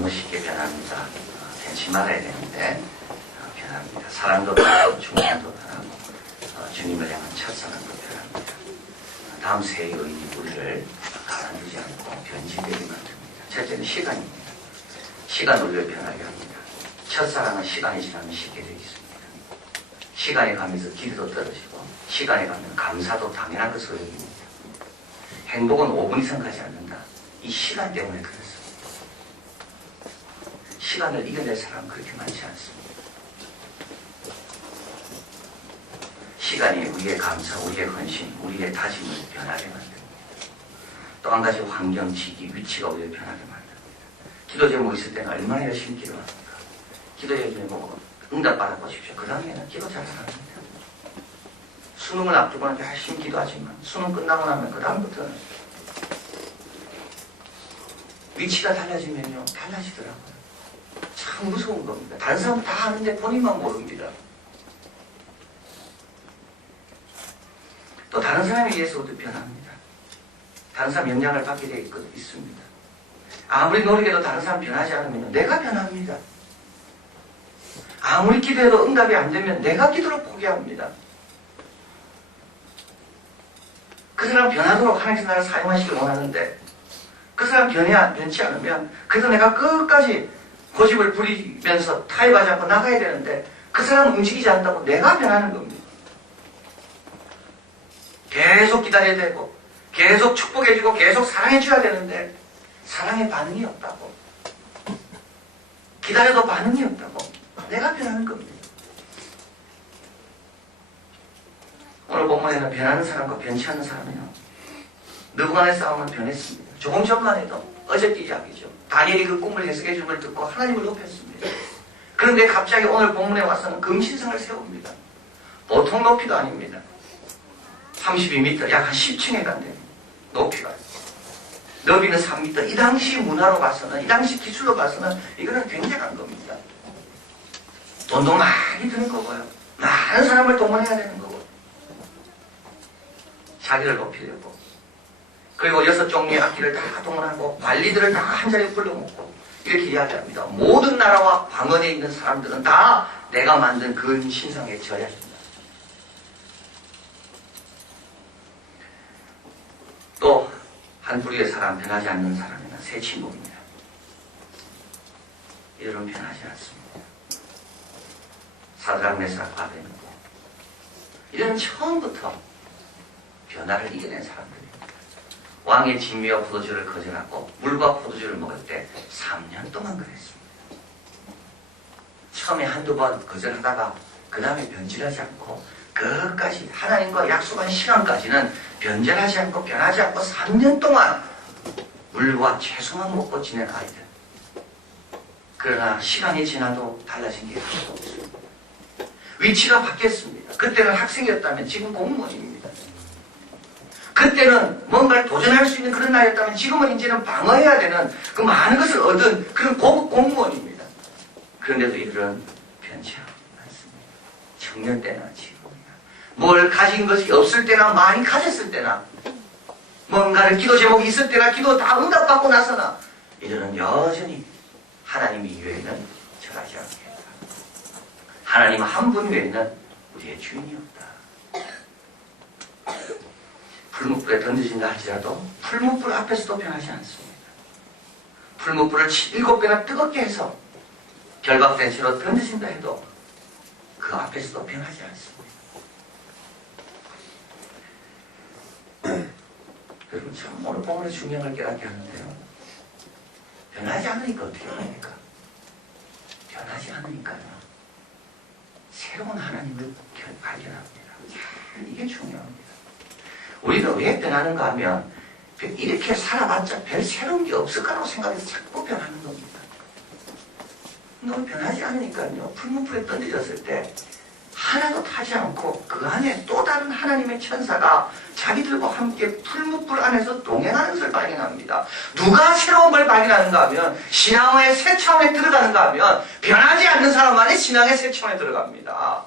너무 쉽게 변합니다. 변치 말아야 되는데 변합니다. 사랑도 변하고 중간도 변하고 주님을 향한 첫사랑도 변합니다. 다음 세 요인이 우리를 가만두지 않고 변질되게 만듭니다. 첫째는 시간입니다. 시간 우리를 변하게 합니다. 첫사랑은 시간이 지나면 쉽게 되어 있습니다. 시간이 가면서 기대도 떨어지고 시간이 가면 감사도 당연한 것으로 여깁니다. 행복은 5분 이상 가지 않는다. 이 시간 때문에 그렇습니다. 시간을 이겨낼 사람은 그렇게 많지 않습니다. 시간이 우리의 감사, 우리의 헌신, 우리의 다짐을 변하게 만듭니다. 또 한 가지 환경, 지기, 위치가 우리를 변하게 만듭니다. 기도 제목 있을 때는 얼마나 열심히 기도합니까? 기도 제목 응답 받아보십시오. 그 다음에는 기도 잘 안 합니다. 수능을 앞두고는 열심히 기도하지만 수능 끝나고 나면 그 다음부터는 위치가 달라지면요 달라지더라고요. 참 무서운 겁니다. 다른 사람은 다 아는데 본인만 모릅니다. 또 다른 사람에 의해서도 변합니다. 다른 사람 영향을 받게 되어 있습니다. 아무리 노력해도 다른 사람 변하지 않으면 내가 변합니다. 아무리 기도해도 응답이 안 되면 내가 기도를 포기합니다. 그 사람 변하도록 하나님께서 나를 사용하시길 원하는데 그 사람 변치 않으면 그래서 내가 끝까지 고집을 부리면서 타협하지 않고 나가야 되는데 그 사람은 움직이지 않다고 내가 변하는 겁니다. 계속 기다려야 되고 계속 축복해주고 계속 사랑해줘야 되는데 사랑의 반응이 없다고 기다려도 반응이 없다고 내가 변하는 겁니다. 오늘 본문에는 변하는 사람과 변치 않는 사람이요 누구간의 싸움은 변했습니다. 조금 전만 해도 어저께 이야기죠. 다니엘이 그 꿈을 해석해 준 걸 듣고 하나님을 높였습니다. 그런데 갑자기 오늘 본문에 와서는 금신상을 세웁니다. 보통 높이도 아닙니다. 32m, 약 한 10층에 간대요. 높이가. 너비는 3m. 이 당시 문화로 봐서는, 이 당시 기술로 봐서는 이거는 굉장한 겁니다. 돈도 많이 드는 거고요. 많은 사람을 동원해야 되는 거고. 자기를 높이려고. 그리고 6종류의 악기를 다 동원하고 관리들을 다 한 자리에 불러놓고 이렇게 이야기합니다. 모든 나라와 방언에 있는 사람들은 다 내가 만든 그 신상에 절해야 된다. 또 한 부류의 사람, 변하지 않는 사람에는 새 친구입니다. 이들은 변하지 않습니다. 사드락, 메삭, 아벤느고 이들은 처음부터 변화를 이겨낸 사람들입니다. 왕의 진미와 포도주를 거절하고 물과 포도주를 먹을 때 3년 동안 그랬습니다. 처음에 한두 번 거절하다가 그 다음에 변질하지 않고 끝까지 하나님과 약속한 시간까지는 변절하지 않고 변하지 않고 3년 동안 물과 채소만 먹고 지낸 아이들. 그러나 시간이 지나도 달라진 게 하나도 없습니다. 위치가 바뀌었습니다. 그때는 학생이었다면 지금 공무원입니다. 그때는 뭔가를 도전할 수 있는 그런 나이였다면 지금은 이제는 방어해야 되는 그 많은 것을 얻은 그런 고급 공무원입니다. 그런데도 이들은 변치 않습니다. 청년 때나 지금이나 뭘 가진 것이 없을 때나 많이 가졌을 때나 뭔가를 기도 제목이 있을 때나 기도 다 응답받고 나서나 이들은 여전히 하나님 이외에는 절하지 않겠다. 하나님 한 분 외에는 우리의 주인이 없다. 풀무불에 던져진다 할지라도 풀무불 앞에서도 변하지 않습니다. 풀무불을 7배나 뜨겁게 해서 결박된 채로 던져진다 해도 그 앞에서도 변하지 않습니다. 여러분 참 오늘 본문의 중요한 걸 깨닫게 하는데요. 변하지 않으니까 어떻게 합니까? 변하지 않으니까요. 새로운 하나님을 발견합니다. 이게 중요합니다. 우리는 왜 변하는가 하면 이렇게 살아봤자 별 새로운 게 없을 거라고 생각해서 자꾸 변하는 겁니다. 너무 변하지 않으니까요. 풀무불에 던져졌을 때 하나도 타지 않고 그 안에 또 다른 하나님의 천사가 자기들과 함께 풀무불 안에서 동행하는 것을 발견합니다. 누가 새로운 걸 발견하는가 하면 신앙의 새 차원에 들어가는가 하면 변하지 않는 사람만이 신앙의 새 차원에 들어갑니다.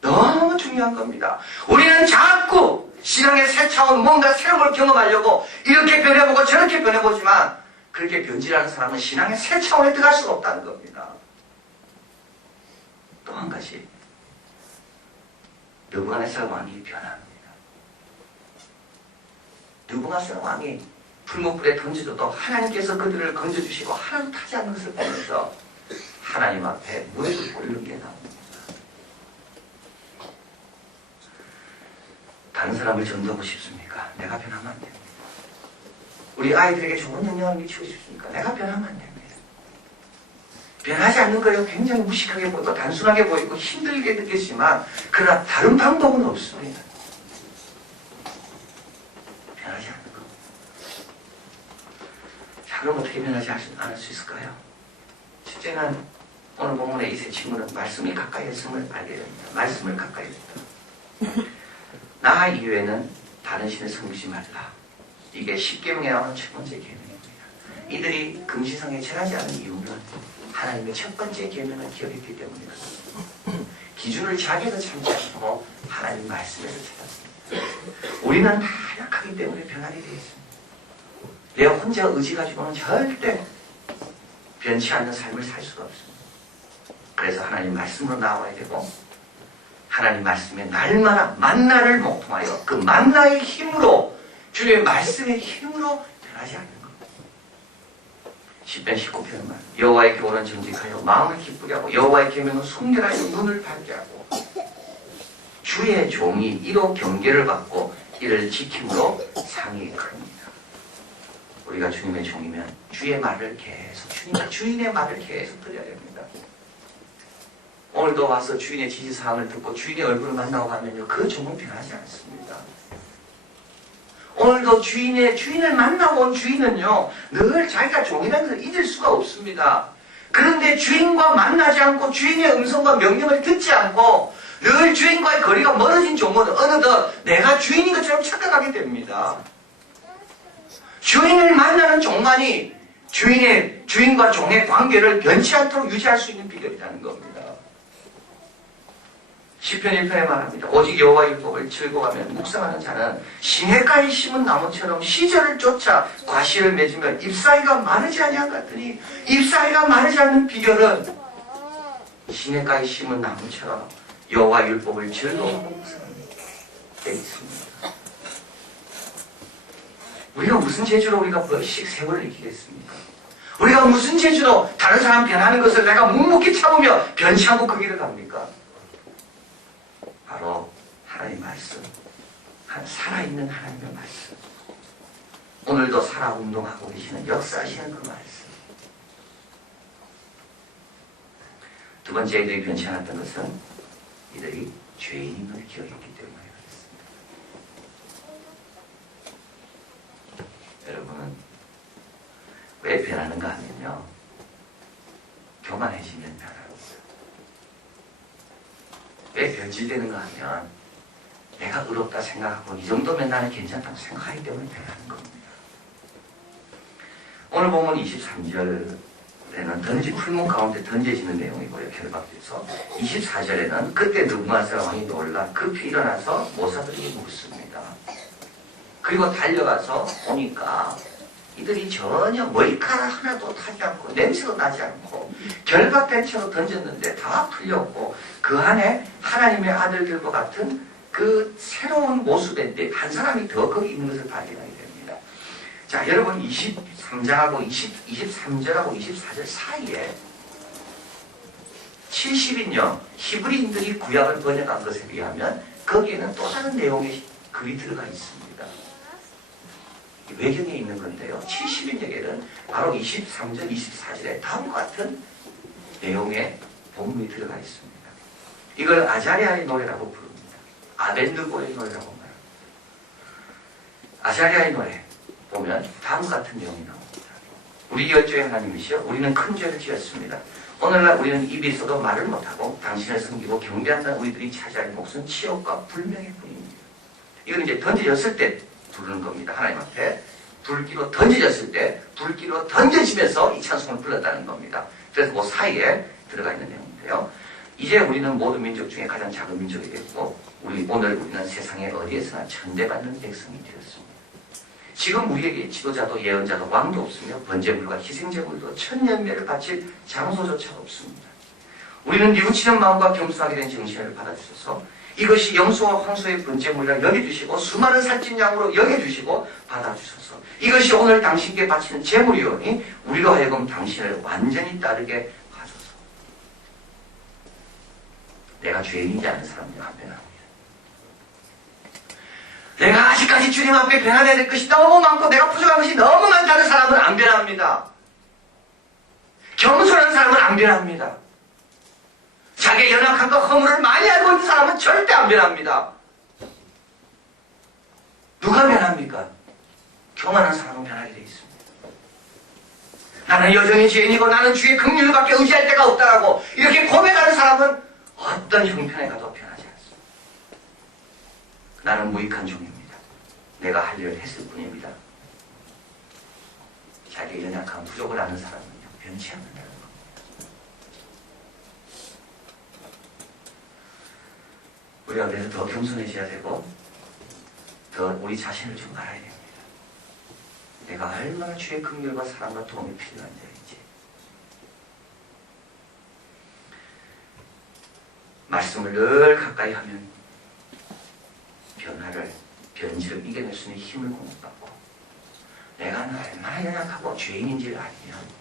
너무 중요한 겁니다. 우리는 자꾸 신앙의 새 차원 뭔가 새로운 걸 경험하려고 이렇게 변해보고 저렇게 변해보지만 그렇게 변질하는 사람은 신앙의 새 차원에 들어갈 수가 없다는 겁니다. 또 한 가지, 느부갓네살 왕이 변합니다. 느부갓네살 왕이 풀무불에 던져져도 하나님께서 그들을 건져주시고 하나도 타지 않는 것을 보면서 하나님 앞에 무릎을 꿇는 게 나옵니다. 다른 사람을 전도하고 싶습니까? 내가 변하면 안 됩니다. 우리 아이들에게 좋은 영향을 미치고 싶습니까? 내가 변하면 안 됩니다. 변하지 않는 거예요. 굉장히 무식하게 보이고 단순하게 보이고 힘들게 느끼지만 그러나 다른 방법은 없습니다. 변하지 않는 거. 자, 그럼 어떻게 변하지 않을 수 있을까요? 첫째는 오늘 본문의 이 세 친구는 말씀이 가까이 했음을 알게 됩니다. 말씀을 가까이 했다. 나 이외에는 다른 신을 섬기지 말라. 이게 십계명에 나오는 첫 번째 계명입니다. 이들이 금시성에 절하지 않은 이유는 하나님의 첫 번째 계명을 기억했기 때문입니다. 기준을 자기에서 참지 않고 하나님 말씀에서 찾았습니다. 우리는 다 약하기 때문에 변하게 되어 있습니다. 내 혼자 의지 가지고는 절대 변치 않는 삶을 살 수가 없습니다. 그래서 하나님 말씀으로 나와야 되고 하나님 말씀에 날마다 만나를 목통하여 그 만나의 힘으로 주님의 말씀의 힘으로 변하지 않는 것. 10편 19편은 여호와의 교훈은 정직하여 마음을 기쁘게 하고 여호와의 계명은 순결하여 눈을 밝게 하고 주의 종이 이로 경계를 받고 이를 지킴으로 상이 큽니다. 우리가 주님의 종이면 주의 말을 계속 주인의 말을 계속 들어야 됩니다. 오늘도 와서 주인의 지시사항을 듣고 주인의 얼굴을 만나고 가면요 그 종은 변하지 않습니다. 오늘도 주인을 만나고 온 주인은요 늘 자기가 종이라는 것을 잊을 수가 없습니다. 그런데 주인과 만나지 않고 주인의 음성과 명령을 듣지 않고 늘 주인과의 거리가 멀어진 종은 어느덧 내가 주인인 것처럼 착각하게 됩니다. 주인을 만나는 종만이 주인과 종의 관계를 변치 않도록 유지할 수 있는 비결이라는 겁니다. 시편 1편에 말합니다. 오직 여호와의 율법을 즐거워하며 묵상하는 자는 시냇가에 심은 나무처럼 시절을 쫓아 과실을 맺으며 잎사귀가 마르지 아니한 같더니 잎사귀가 마르지 않는 비결은 시냇가에 심은 나무처럼 여호와의 율법을 즐거워하고 묵상하는 데 있습니다. 우리가 무슨 재주로 우리가 몇씩 세월을 이기겠습니까? 우리가 무슨 재주로 다른 사람 변하는 것을 내가 묵묵히 참으며 변치 않고 그 길을 갑니까? 바로 하나님의 말씀, 살아있는 하나님의 말씀. 오늘도 살아 운동하고 계시는 역사하시는 그 말씀. 두 번째 이들이 변치 않았던 것은 이들이 죄인임을 기억했기 때문에 그렇습니다. 여러분은 왜 변하는가 하면요 교만해지면 변합니다. 왜 변질되는가 하면 내가 의롭다 생각하고 이 정도면 나는 괜찮다고 생각하기 때문에 변하는 겁니다. 오늘 보면 23절에는 풀문 가운데 던져지는 내용이고요. 결박돼서 24절에는 그때 느부갓네살 왕이 놀라 급히 일어나서 모사들에게 묻습니다. 그리고 달려가서 보니까 이들이 전혀 머리카락 하나도 타지 않고 냄새도 나지 않고 결박된 채로 던졌는데 다 풀렸고 그 안에 하나님의 아들들과 같은 그 새로운 모습인데 한 사람이 더 거기 있는 것을 발견하게 됩니다. 자, 여러분 23절하고 24절 사이에 70인용 히브리인들이 구약을 번역한 것에 비하면 거기에는 또 다른 내용의 글이 들어가 있습니다. 외경에 있는 건데요. 70인역에는 바로 23절, 24절에 다음과 같은 내용의 본문이 들어가 있습니다. 이걸 아자리아의 노래라고 부릅니다. 아벤느고의 노래라고 말합니다. 아자리아의 노래 보면 다음과 같은 내용이 나옵니다. 우리 열조의 하나님이시여 우리는 큰 죄를 지었습니다. 오늘날 우리는 입이 있어도 말을 못하고 당신을 섬기고 경배한다는 우리들이 차지할 몫은 치욕과 불명일 뿐입니다. 이건 이제 던져졌을 때 부르는 겁니다. 하나님 앞에 불기로 던져졌을 때 불기로 던져지면서 이 찬송을 불렀다는 겁니다. 그래서 그 사이에 들어가 있는 내용인데요. 이제 우리는 모든 민족 중에 가장 작은 민족이 됐고 오늘 우리는 세상에 어디에서나 천대받는 백성이 되었습니다. 지금 우리에게 지도자도 예언자도 왕도 없으며 번제물과 희생제물도 천년매를 바칠 장소조차 없습니다. 우리는 뉘우치는 마음과 겸손하게 된 정신을 받아주셔서 이것이 염소와 황소의 번제물이라 여겨주시고 수많은 살찐 양으로 여겨주시고 받아주셔서 이것이 오늘 당신께 바치는 제물이오니 우리로 하여금 당신을 완전히 따르게 하소서. 내가 죄인이지 않은 사람들 안 변합니다. 내가 아직까지 주님 앞에 변화되어야 될 것이 너무 많고 내가 부족한 것이 너무 많다는 사람은 안 변합니다. 겸손한 사람은 안 변합니다. 자기의 연약함과 허물을 많이 알고 있는 사람은 절대 안 변합니다. 누가 변합니까? 교만한 사람은 변하게 되어 있습니다. 나는 여전히 죄인이고 나는 주의 긍휼밖에 의지할 데가 없다라고 이렇게 고백하는 사람은 어떤 형편에 가도 변하지 않습니다. 나는 무익한 종입니다. 내가 할 일을 했을 뿐입니다. 자기의 연약함, 부족을 아는 사람은요, 변치 않는다는 겁니다. 우리가 그래서 더 겸손해져야 되고 더 우리 자신을 좀 알아야 됩니다. 내가 얼마나 주의 긍휼과 사랑과 도움이 필요한 자인지. 말씀을 늘 가까이 하면 변질을 이겨낼 수 있는 힘을 공급받고 내가 얼마나 연약하고 죄인인지를 알면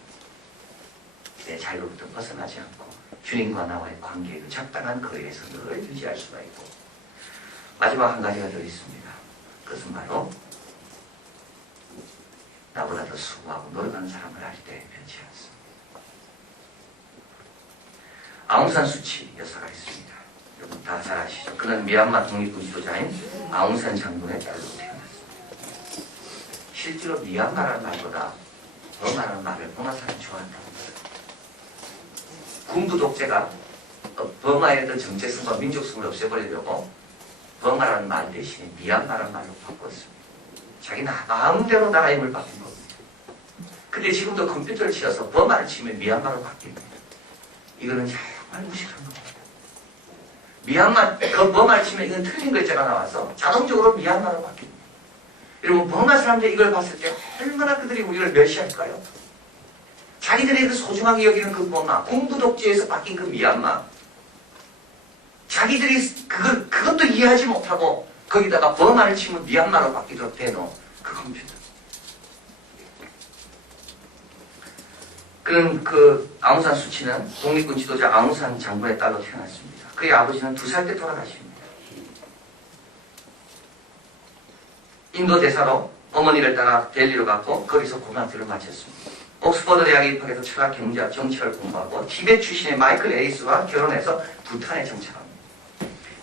내 자유로부터 벗어나지 않고 주님과 나와의 관계의 그 적당한 거리에서 늘 유지할 수가 있고 마지막 한 가지가 더 있습니다. 그것은 바로 나보다 더 수고하고 노력하는 사람을 알 때 변치 않습니다. 아웅산 수치 여사가 있습니다. 여러분 다 잘 아시죠? 그는 미얀마 독립군 지도자인 아웅산 장군의 딸로 태어났습니다. 실제로 미얀마라는 말보다 버마라는 말을 버마 사람이 좋아한다고 합니다. 군부 독재가 버마의 어떤 정체성과 민족성을 없애버리려고 버마라는 말 대신에 미얀마라는 말로 바꿨습니다. 자기 마음대로 나라 이름을 바뀐 겁니다. 근데 지금도 컴퓨터를 치어서 버마를 치면 미얀마로 바뀝니다. 이거는 정말 무식한 겁니다. 미얀마, 그 버마를 치면 이건 틀린 글자가 나와서 자동적으로 미얀마로 바뀝니다. 여러분, 버마 사람들이 이걸 봤을 때 얼마나 그들이 우리를 멸시할까요? 자기들이 그 소중하게 여기는 그 버마, 군부 독재에서 바뀐 그 미얀마, 자기들이 그것도 이해하지 못하고 거기다가 버마를 치면 미얀마로 바뀌도록 대놓은 그 컴퓨터. 그는 그 아웅산 수치는 독립군 지도자 아웅산 장군의 딸로 태어났습니다. 그의 아버지는 2살 때 돌아가십니다. 인도 대사로 어머니를 따라 델리로 갔고 거기서 고등학교를 마쳤습니다. 옥스퍼드 대학에 입학해서 철학, 경제학, 정치를 공부하고 티베트 출신의 마이클 에이스와 결혼해서 부탄에 정착합니다.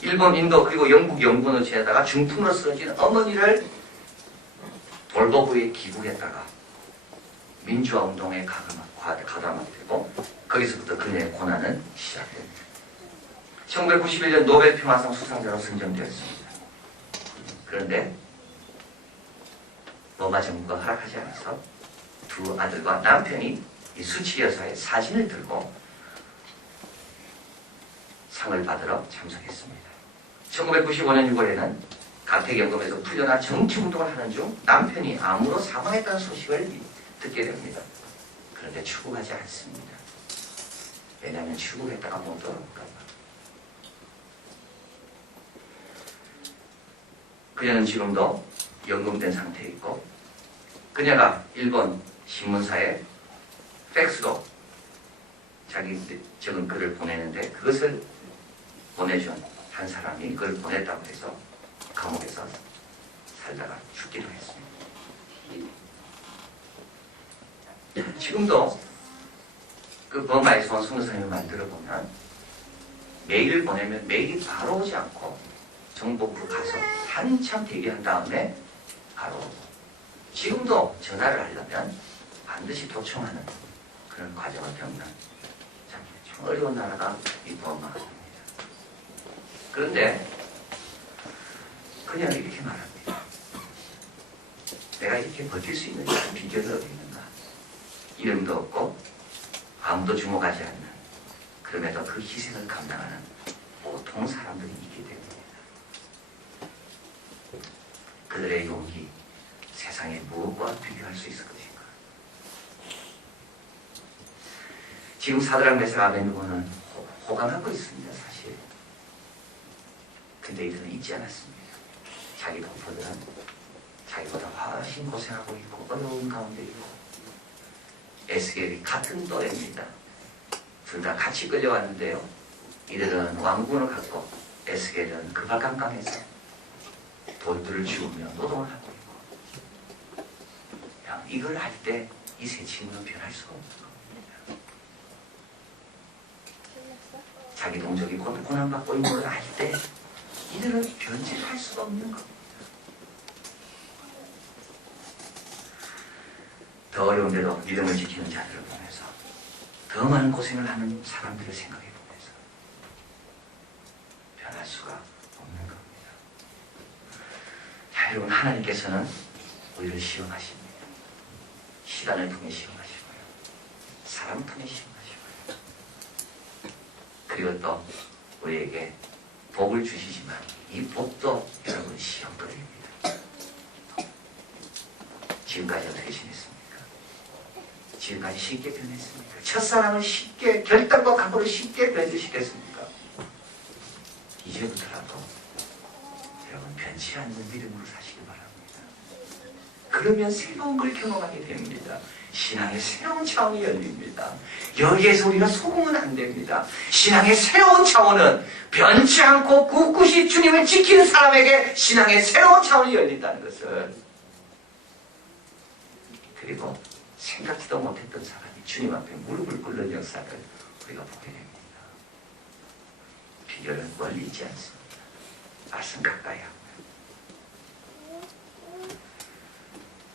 일본, 인도 그리고 영국 연구원을 지내다가 중풍으로 쓰러진 어머니를 돌보부에 기국했다가 민주화 운동에 가담하게 되고 거기서부터 그녀의 고난은 시작됩니다. 1991년 노벨 평화상 수상자로 선정되었습니다. 그런데 버마 정부가 허락하지 않아서 두 아들과 남편이 이 수치 여사의 사진을 들고 상을 받으러 참석했습니다. 1995년 6월에는 강택연금에서 풀려나 정치운동을 하는 중 남편이 암으로 사망했다는 소식을 듣게 됩니다. 그런데 출국하지 않습니다. 왜냐하면 출국했다가 못 돌아올까 봐. 그녀는 지금도 연금된 상태에 있고 그녀가 일본 신문사에 팩스로 자기 적은 글을 보내는데 그것을 보내준 한 사람이 그걸 보냈다고 해서 감옥에서 살다가 죽기도 했습니다. 지금도 그 버마에서 온 선교사님의 말 들어보면 메일을 보내면 메일이 바로 오지 않고 정보부로 가서 한참 대기한 다음에 바로 오고 지금도 전화를 하려면 반드시 도청하는 그런 과정을 겪는 참 어려운 나라가 이 버마입니다. 그런데 그녀는 이렇게 말합니다. 내가 이렇게 버틸 수 있는 비결이 어디 있는가? 이름도 없고 아무도 주목하지 않는 그럼에도 그 희생을 감당하는 보통 사람들이 있기 때문입니다. 그들의 용기, 세상의 무엇과 비교할 수 있을 것인가? 지금 사드락 메삭 아벤누고는 호강하고 있습니다, 사실. 근데 이들은 잊지 않았습니다. 자기 동포들은 자기보다 훨씬 고생하고 있고 어려운 가운데 있고, 에스겔이 같은 또래입니다. 둘 다 같이 끌려왔는데요. 이들은 왕군을 갖고 에스겔은 급박깜깜해서 돌들을 주우며 노동을 하고 있고, 이걸 할 때 이 세 친구는 변할 수가 없는 겁니다. 자기 동족이 고난받고 있는 걸 알 때 이들은 변질할 수가 없는 겁니다. 더 어려운데도 믿음을 지키는 자들을 보면서, 더 많은 고생을 하는 사람들을 생각해 보면서 변할 수가 없는 겁니다. 자, 여러분, 하나님께서는 우리를 시험하십니다. 시간을 통해 시험하시고요, 사람을 통해 시험하시고요, 그리고 또 우리에게 복을 주시지만 이 복도 여러분 시험거리입니다. 지금까지 어떻게 지냈습니까? 지금까지 쉽게 변했습니까? 첫사랑을 쉽게, 결단과 각오를 쉽게 변질시켰습니까? 이제부터라도 여러분 변치 않는 믿음으로 사시기 바랍니다. 그러면 새로운 걸 경험하게 됩니다. 신앙의 새로운 차원이 열립니다. 여기에서 우리가 속으면 안 됩니다. 신앙의 새로운 차원은 변치 않고 굳굳이 주님을 지키는 사람에게 신앙의 새로운 차원이 열린다는 것을, 그리고 생각지도 못했던 사람이 주님 앞에 무릎을 꿇는 역사를 우리가 보게 됩니다. 비결은 멀리 있지 않습니다. 말씀 가까이 하고요,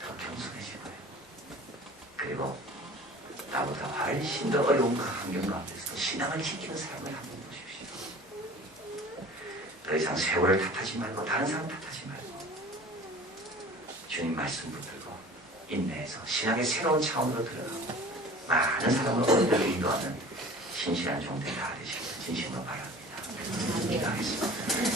더 겸손해지고요, 그리고 나보다 훨씬 더 어려운 환경 가운데서 신앙을 지키는 사람을 한번 보십시오. 더 이상 세월을 탓하지 말고 다른 사람 탓하지 말고 주님 말씀 붙들고 인내해서 신앙의 새로운 차원으로 들어가고 많은 사람을 어른대로 인도하는 신실한 종들 다 되시길 진심으로 바랍니다. 기도하겠습니다.